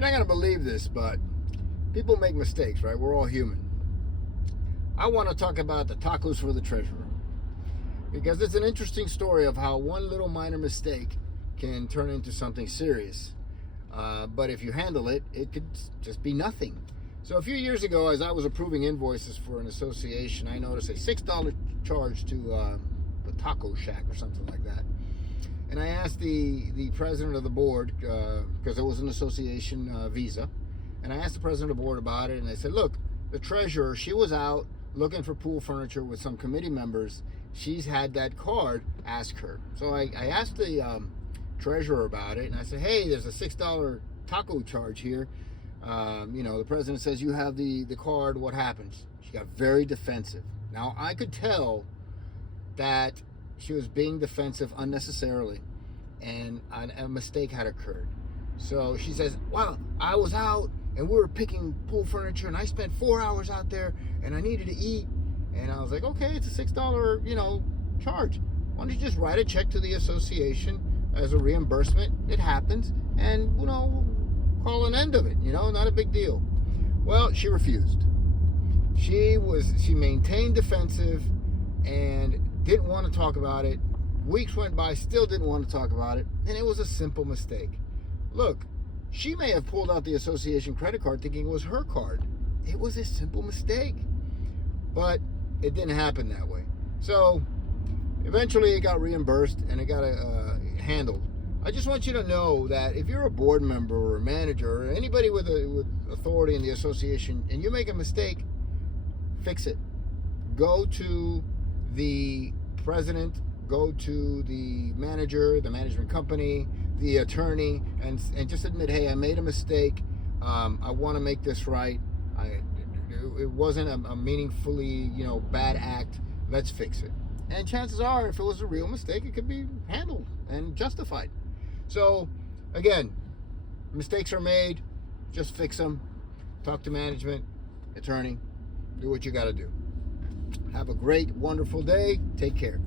You're not going to believe this, but people make mistakes, right? We're all human. I want to talk about the tacos for the treasurer, because it's an interesting story of how one little minor mistake can turn into something serious. But if you handle it, it could just be nothing. So a few years ago, as I was approving invoices for an association, I noticed a $6 charge to the Taco Shack or something like that. And I asked the president of the board, because it was an association visa, and I asked the president of the board about it, and I said, look, the treasurer, she was out looking for pool furniture with some committee members. She's had that card, ask her. So I asked the treasurer about it, and I said, hey, there's a $6 taco charge here. The president says you have the card, what happens? She got very defensive. Now, I could tell that she was being defensive unnecessarily, and a mistake had occurred. So she says, well, I was out and we were picking pool furniture and I spent 4 hours out there and I needed to eat. And I was like, okay, it's a $6, charge. Why don't you just write a check to the association as a reimbursement? It happens, and, call an end of it, not a big deal. Well, she refused. She maintained defensive and didn't want to talk about it. Weeks went by, still didn't want to talk about it, and it was a simple mistake. Look, she may have pulled out the association credit card thinking it was her card. It was a simple mistake, but it didn't happen that way. So eventually it got reimbursed and it got handled. I just want you to know that if you're a board member or a manager or anybody with authority in the association and you make a mistake, fix it. Go to the president, go to the manager, the management company, the attorney, and just admit, hey, I made a mistake. I want to make this right. It wasn't a meaningfully, bad act. Let's fix it. And chances are, if it was a real mistake, it could be handled and justified. So, again, mistakes are made. Just fix them. Talk to management, attorney. Do what you got to do. Have a great, wonderful day. Take care.